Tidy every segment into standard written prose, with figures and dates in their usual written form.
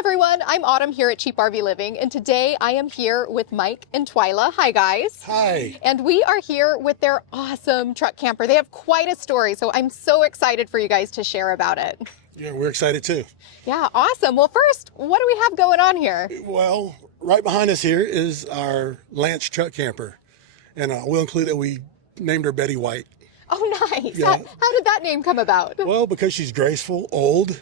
everyone, I'm Autumn here at CheapRVLiving, and today I am here with Mike and Twyla. Hi guys. Hi. And we are here with their awesome truck camper. They have quite a story, so I'm so excited for you guys to share about it. Yeah, we're excited too. Yeah, awesome. Well, first, what do we have going on here? Well, right behind us here is our Lance truck camper, and we'll include that we named her Betty White. Oh, nice. Yeah. How did that name come about? Well, because she's graceful, old.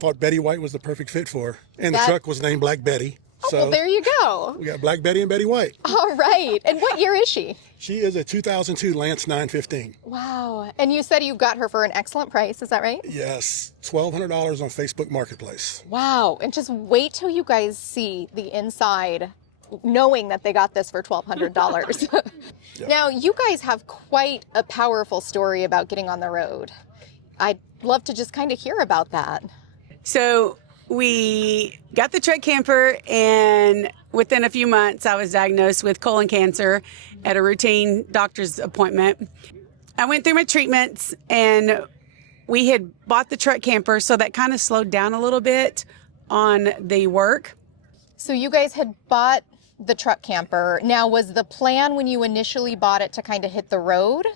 Thought Betty White was the perfect fit for her. And the truck was named Black Betty. Oh, So well, there you go. we got Black Betty and Betty White. All right. And what year is she? She is a 2002 Lance 915. Wow. And you said you got her for an excellent price. Is that right? Yes, $1,200 on Facebook Marketplace. Wow. And just wait till you guys see the inside, knowing that they got this for $1,200. Yep. Now, you guys have quite a powerful story about getting on the road. I'd love to just kind of hear about that. So we got the truck camper, and within a few months, I was diagnosed with colon cancer at a routine doctor's appointment. I went through my treatments, and we had bought the truck camper, so that kind of slowed down a little bit on the work. So you guys had bought the truck camper. Now, was the plan when you initially bought it to kind of hit the road?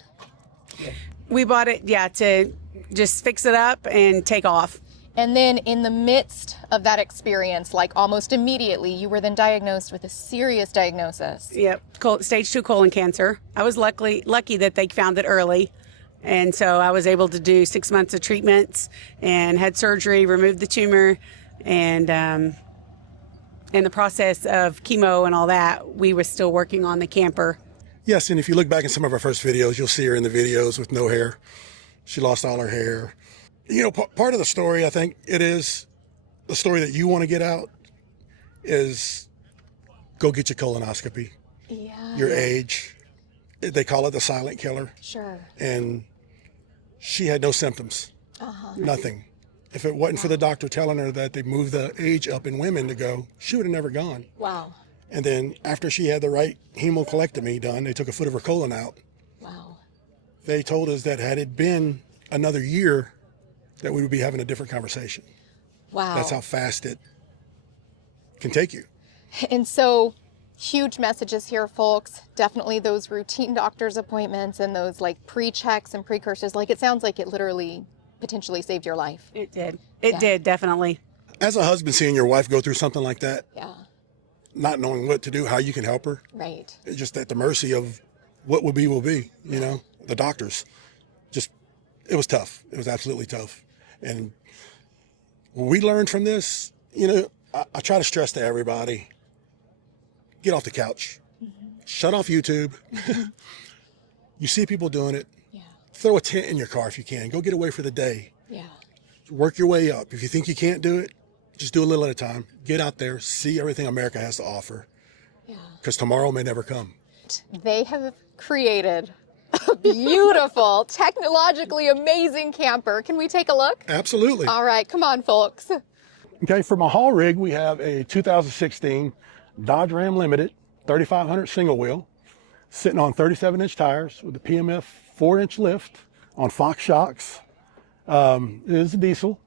We bought it, to just fix it up and take off. And then in the midst of that experience, like almost immediately, you were then diagnosed with a serious diagnosis. Yep, stage 2 colon cancer. I was lucky that they found it early. And so I was able to do 6 months of treatments and had surgery, removed the tumor, and in the process of chemo and all that, we were still working on the camper. Yes, and if you look back in some of our first videos, you'll see her in the videos with no hair. She lost all her hair. You know, part of the story, I think it is the story that you want to get out is go get your colonoscopy. Yeah. Your age. They call it the silent killer. Sure. And she had no symptoms. Nothing. If it wasn't for the doctor telling her that they moved the age up in women to go, she would have never gone. Wow. And then after she had the right hemocolectomy done, they took a foot of her colon out. Wow. They told us that had it been another year, that we would be having a different conversation. Wow. That's how fast it can take you. And so, huge messages here, folks. Definitely those routine doctor's appointments and those like pre-checks and precursors. Like, it sounds like it literally potentially saved your life. It did. It did, definitely. As a husband, seeing your wife go through something like that, Yeah. not knowing what to do, how you can help her, Right. it's just at the mercy of what will be, you know, the doctors. Just, it was tough. It was absolutely tough. And what we learned from this, you know, I try to stress to everybody, get off the couch, shut off YouTube. You see people doing it. Yeah. Throw a tent in your car if you can. Go get away for the day. Yeah. Work your way up. If you think you can't do it, just do a little at a time. Get out there, see everything America has to offer. Yeah. Because tomorrow may never come. They have created a beautiful, technologically amazing camper. Can we take a look? Absolutely. All right, come on, folks. Okay, for my haul rig, we have a 2016 Dodge Ram Limited 3500 single wheel sitting on 37-inch tires with a PMF 4-inch lift on Fox shocks. It is a diesel.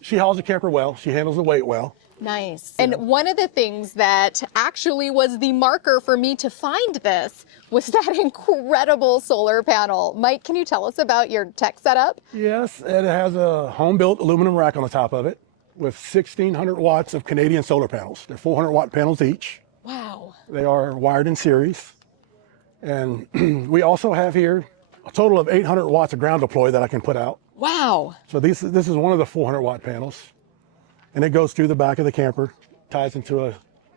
She hauls the camper well. She handles the weight well. Nice. And one of the things that actually was the marker for me to find this was that incredible solar panel. Mike, can you tell us about your tech setup? Yes, it has a home-built aluminum rack on the top of it with 1,600 watts of Canadian solar panels. They're 400-watt panels each. Wow. They are wired in series. And we also have here a total of 800 watts of ground deploy that I can put out. Wow. So this is one of the 400-watt panels. And it goes through the back of the camper, ties into a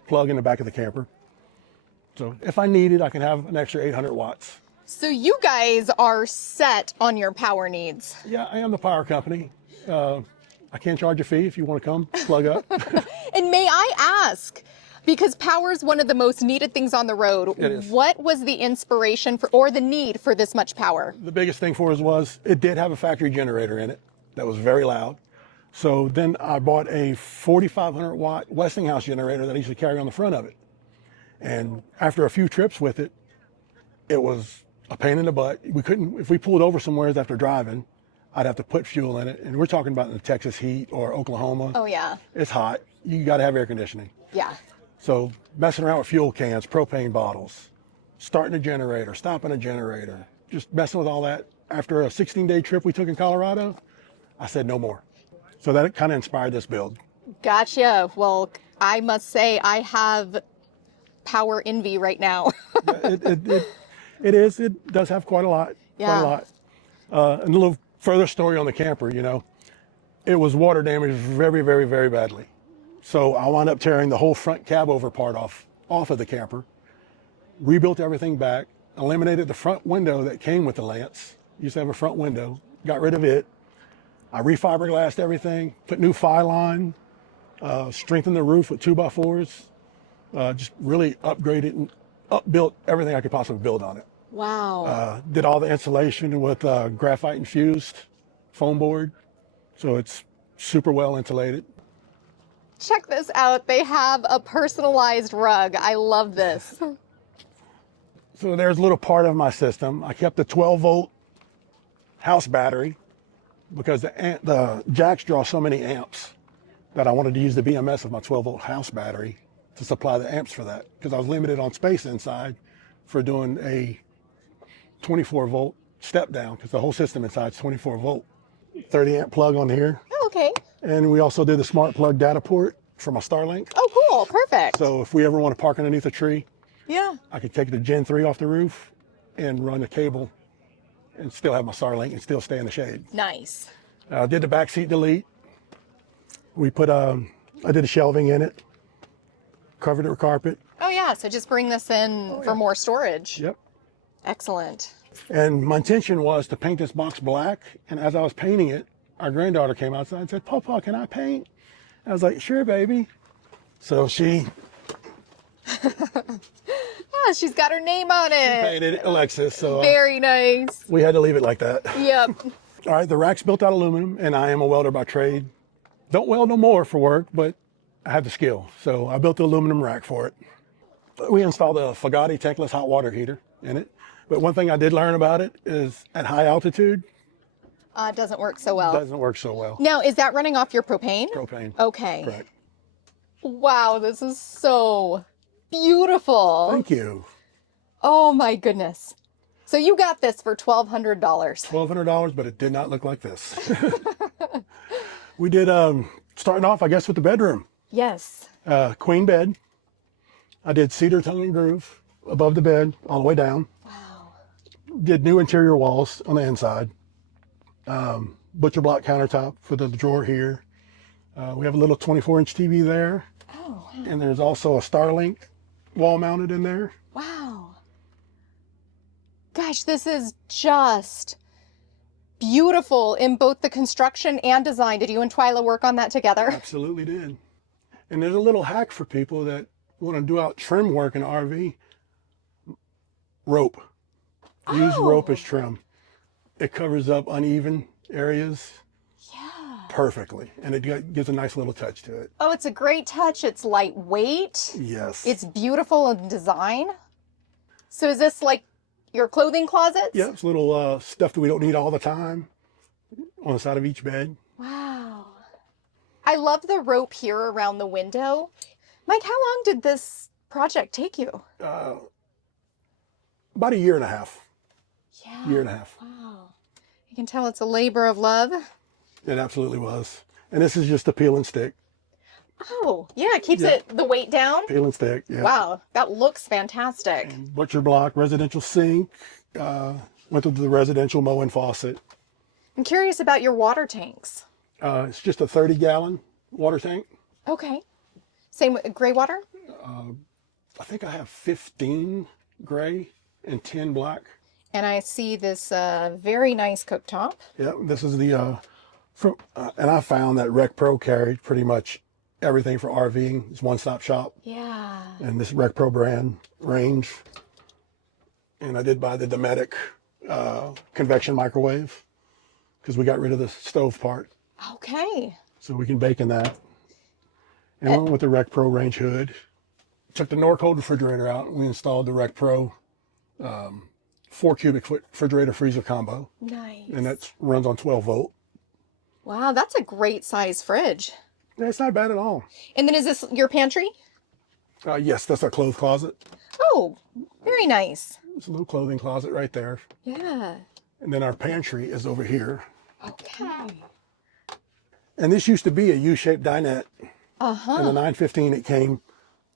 plug in the back of the camper. So if I need it, I can have an extra 800 watts. So you guys are set on your power needs. Yeah, I am the power company. I can't charge a fee if you want to come plug up. And may I ask, because power is one of the most needed things on the road, It is. what was the inspiration for, or the need for this much power? The biggest thing for us was it did have a factory generator in it that was very loud. So then I bought a 4,500 watt Westinghouse generator that I used to carry on the front of it. And after a few trips with it, it was a pain in the butt. We couldn't, if we pulled over somewhere after driving, I'd have to put fuel in it. And we're talking about in the Texas heat or Oklahoma. Oh, yeah. It's hot. You got to have air conditioning. Yeah. So messing around with fuel cans, propane bottles, starting a generator, stopping a generator, just messing with all that. After a 16-day trip we took in Colorado, I said no more. So that kind of inspired this build. Gotcha. Well, I must say I have power envy right now. It does have quite a lot. Yeah. Quite a lot. And a little further story on the camper, you know, it was water damaged very, very, very badly. So I wound up tearing the whole front cab over part off of the camper, rebuilt everything back, eliminated the front window that came with the Lance. Used to have a front window, got rid of it. I refiberglassed everything, put new file on, strengthened the roof with 2x4s, just really upgraded and upbuilt everything I could possibly build on it. Wow. Did all the insulation with graphite infused foam board, so it's super well insulated. Check this out. They have a personalized rug. I love this. So there's a little part of my system. I kept the 12-volt house battery because the jacks draw so many amps that I wanted to use the BMS of my 12-volt house battery to supply the amps for that, because I was limited on space inside for doing a 24-volt step down, because the whole system inside is 24-volt. 30-amp plug on here. Oh, okay. And we also did the smart plug data port for my Starlink. Oh, cool. Perfect. So if we ever want to park underneath a tree, yeah. I could take the Gen 3 off the roof and run a cable and still have my Starlink and still stay in the shade. Nice. Did the back seat delete. We put, I did a shelving in it, covered it with carpet. Oh, yeah. So just bring this in for more storage. Yep. Excellent. And my intention was to paint this box black. And as I was painting it, our granddaughter came outside and said, "Papa, can I paint?" I was like, "Sure, baby." So she She's got her name on it. painted Alexis. So Very nice. we had to leave it like that. Yep. All right, the rack's built out of aluminum, and I am a welder by trade. Don't weld no more for work, but I have the skill. So I built the aluminum rack for it. We installed a Fagatti tankless hot water heater in it. But one thing I did learn about it is at high altitude, It doesn't work so well. doesn't work so well. Now, is that running off your propane? Propane. Okay. Correct. Wow, this is so beautiful. Thank you. Oh my goodness. So you got this for $1,200. $1,200, but it did not look like this. We did, starting off, I guess, with the bedroom. Yes. Queen bed. I did cedar tongue and groove above the bed, all the way down. Wow. Did new interior walls on the inside. Butcher block countertop for the drawer here. We have a little 24-inch TV there. Oh, wow. And there's also a Starlink wall mounted in there. Wow. Gosh, this is just beautiful in both the construction and design. Did you and Twyla work on that together? Absolutely did. And there's a little hack for people that want to do out trim work in an RV. Rope. Use rope as trim. It covers up uneven areas perfectly, and it gives a nice little touch to it. Oh, it's a great touch. It's lightweight. Yes. It's beautiful in design. So is this like your clothing closets? Yeah, it's little stuff that we don't need all the time on the side of each bed. Wow. I love the rope here around the window. Mike, how long did this project take you? About a year and a half. Yeah. Year and a half. Wow. You can tell it's a labor of love. It absolutely was. And this is just a peel and stick. Oh, yeah, it keeps the weight down. Peel and stick, yeah. Wow, that looks fantastic. And butcher block, residential sink, went to the residential mowing faucet. I'm curious about your water tanks. It's just a 30-gallon water tank. Okay. Same with gray water? I think I have 15 gray and 10 black. And I see this very nice cooktop. Yeah, this is the, and I found that Rec Pro carried pretty much everything for RVing. It's one-stop shop. Yeah. And this Rec Pro brand range. And I did buy the Nomadic convection microwave because we got rid of the stove part. Okay. So we can bake in that. And we went with the Rec Pro range hood. Took the Norcold refrigerator out and we installed the Rec Pro 4 cubic foot refrigerator freezer combo. Nice. And that runs on 12 volt. Wow, that's a great size fridge. Yeah, it's not bad at all. And then is this your pantry? Yes, that's our clothes closet. Oh, very nice. There's a little clothing closet right there. Yeah. And then our pantry is over here. Okay. And this used to be a U-shaped dinette. Uh-huh. In the 915, it came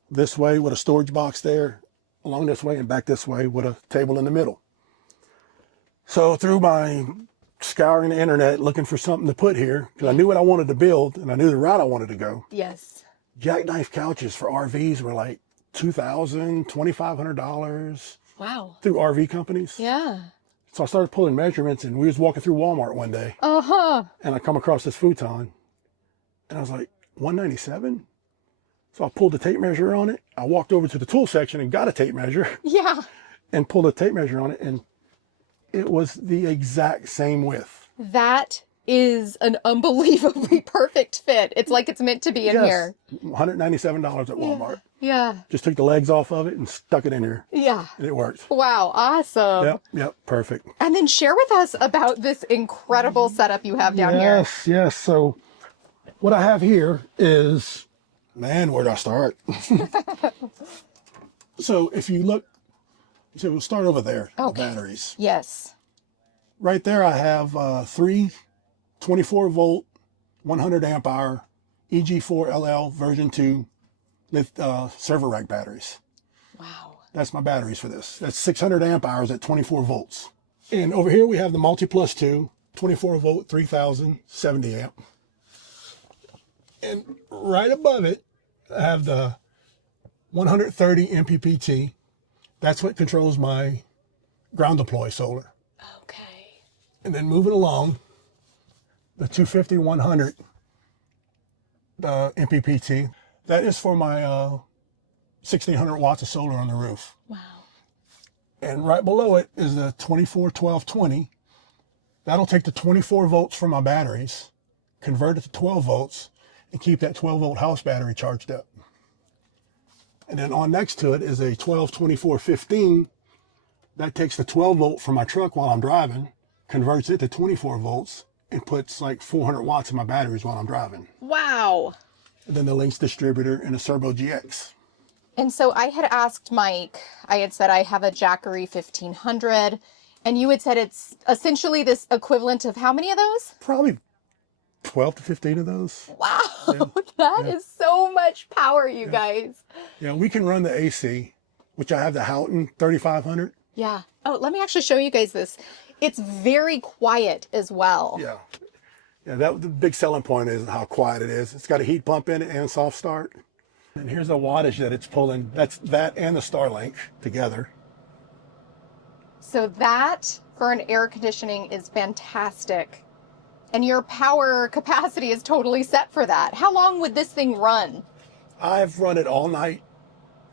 this way with a storage box there, along this way, and back this way with a table in the middle. So through my scouring the internet, looking for something to put here, because I knew what I wanted to build, and I knew the route I wanted to go. Yes. Jackknife couches for RVs were like $2,000, $2,500 Wow. through RV companies. Yeah. So I started pulling measurements, and we was walking through Walmart one day, Uh-huh. and I come across this futon, and I was like, $197? So I pulled the tape measure on it. I walked over to the tool section and got a tape measure Yeah. and pulled a tape measure on it, and it was the exact same width. That is an unbelievably perfect fit. It's like it's meant to be in here. $197 at Walmart. Yeah. Just took the legs off of it and stuck it in here, Yeah. and it worked. Wow. Awesome. Yep, perfect. And then share with us about this incredible setup you have down here. Yes. So what I have here is, man, where do I start? So if you look, so we'll start over there, Okay. the batteries. Yes. Right there I have 3 24 volt, 100 amp hour EG4LL version 2 with server rack batteries. Wow. That's my batteries for this. That's 600 amp hours at 24 volts. And over here we have the Multi Plus 2, 24 volt, 3000, 70 amp. And right above it, I have the 130 MPPT. That's what controls my ground deploy solar. Okay. And then moving along, the 250 100 MPPT. That is for my 1600 watts of solar on the roof. Wow. And right below it is the 24 12 20. That'll take the 24 volts from my batteries, convert it to 12 volts, and keep that 12 volt house battery charged up. And then on next to it is a 12 24 15. That takes the 12 volt from my truck while I'm driving, converts it to 24 volts, and puts like 400 watts in my batteries while I'm driving. Wow. And then the Lynx distributor and a Servo GX. And so I had asked Mike, I had said I have a Jackery 1500, and you had said it's essentially this equivalent of how many of those? Probably 12 to 15 of those. Wow, Yeah. that is so much power, you guys. Yeah, we can run the AC, which I have the Houghton 3500. Yeah. Oh, let me actually show you guys this. It's very quiet as well. Yeah. Yeah, that the big selling point is how quiet it is. It's got a heat pump in it and soft start. And here's the wattage that it's pulling. That's that and the Starlink together. So that for an air conditioning is fantastic. And your power capacity is totally set for that. How long would this thing run? I've run it all night.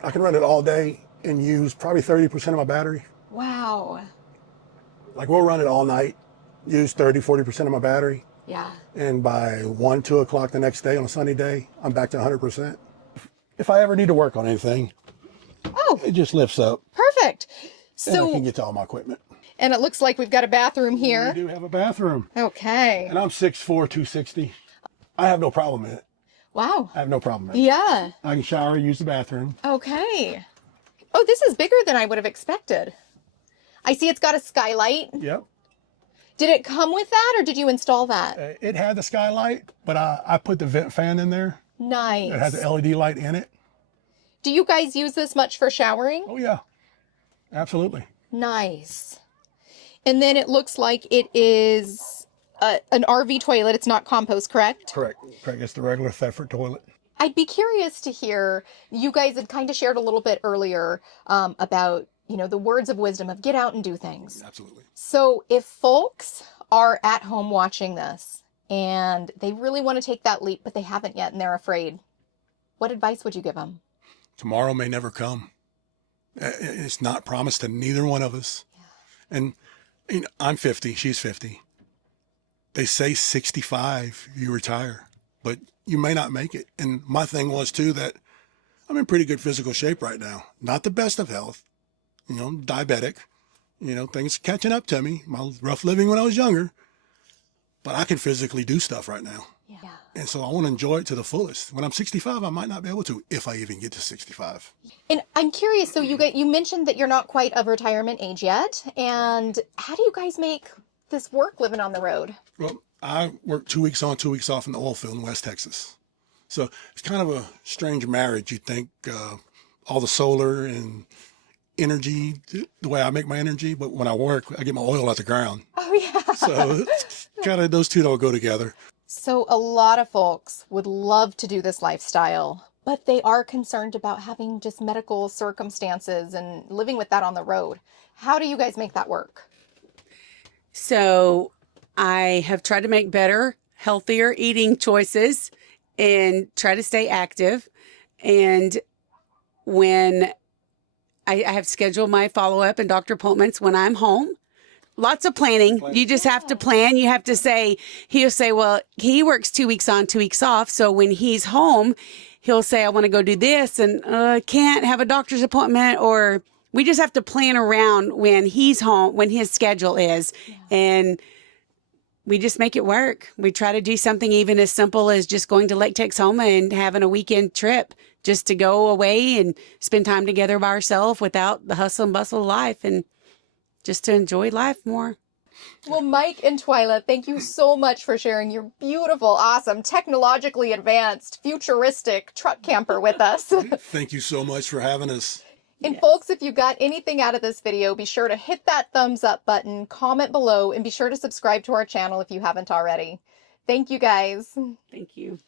I can run it all day and use probably 30% of my battery. Wow. Like we'll run it all night, use 30, 40% of my battery. Yeah. And by 1, 2 o'clock the next day on a sunny day, I'm back to 100%. If I ever need to work on anything, Oh, it just lifts up perfect. and I So, can get to all my equipment. and it looks like we've got a bathroom We here. do have a bathroom. Okay. And I'm 6'4", 260. I have no problem in it. Wow. I have no problem in it. Yeah. I can shower, use the bathroom. Okay. Oh, this is bigger than I would have expected. I see it's got a skylight. Yep. Did it come with that or did you install that? It had the skylight, but I put the vent fan in there. Nice. It has the LED light in it. Do you guys use this much for showering? Oh, yeah. Absolutely. Nice. And then it looks like it is an RV toilet. It's not compost, correct? Correct. Correct. It's the regular Thetford toilet. I'd be curious to hear, you guys had kind of shared a little bit earlier about, you know, the words of wisdom of get out and do things. Absolutely. So if folks are at home watching this and they really want to take that leap, but they haven't yet and they're afraid, what advice would you give them? Tomorrow may never come. It's not promised to neither one of us. Yeah. And you know, I'm 50, she's 50. They say 65, you retire, but you may not make it. And my thing was too that I'm in pretty good physical shape right now. Not the best of health, you know, diabetic, You know, things catching up to me. My rough living when I was younger, but I can physically do stuff right now. Yeah. And so I want to enjoy it to the fullest. When I'm 65, I might not be able to, if I even get to 65. And I'm curious, so you mentioned that you're not quite of retirement age yet. And how do you guys make this work living on the road? Well, I work 2 weeks on, 2 weeks off in the oil field in West Texas. So it's kind of a strange marriage. You think all the solar and energy, the way I make my energy, but when I work, I get my oil out the ground. Oh, yeah. So it's kind of those two don't go together. So a lot of folks would love to do this lifestyle, but they are concerned about having just medical circumstances and living with that on the road. How do you guys make that work? So I have tried to make better, healthier eating choices and try to stay active. And when I have scheduled my follow-up and doctor appointments when I'm home. Lots of planning. You just have to plan. You have to say, he'll say, well, he works 2 weeks on, 2 weeks off. So when he's home, he'll say, I want to go do this and can't have a doctor's appointment. Or we just have to plan around when he's home, when his schedule is. Yeah. And we just make it work. We try to do something even as simple as just going to Lake Texoma and having a weekend trip just to go away and spend time together by ourselves without the hustle and bustle of life and just to enjoy life more. Well, Mike and Twyla, thank you so much for sharing your beautiful, awesome, technologically advanced, futuristic truck camper with us. Thank you so much for having us. And folks, if you got anything out of this video, be sure to hit that thumbs up button, comment below, and be sure to subscribe to our channel if you haven't already. Thank you, guys. Thank you.